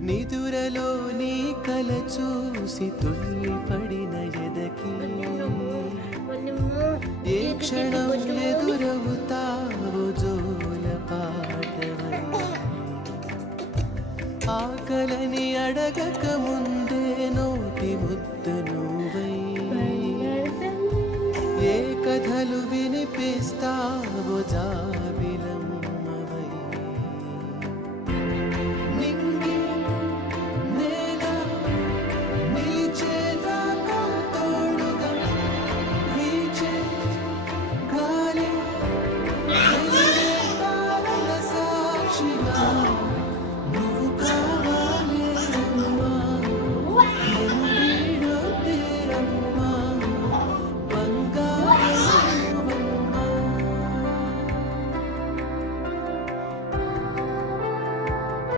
నిదురలో నీ కల చూసి తుల్లి పడిన ఎదకి ఏ క్షణం ఎదురవుతావో జోల పాటవై ఆకలని అడగక ముందే నోటి ముద్ద నువ్వై ఏ కథలు వినిపిస్తావో జాబిలి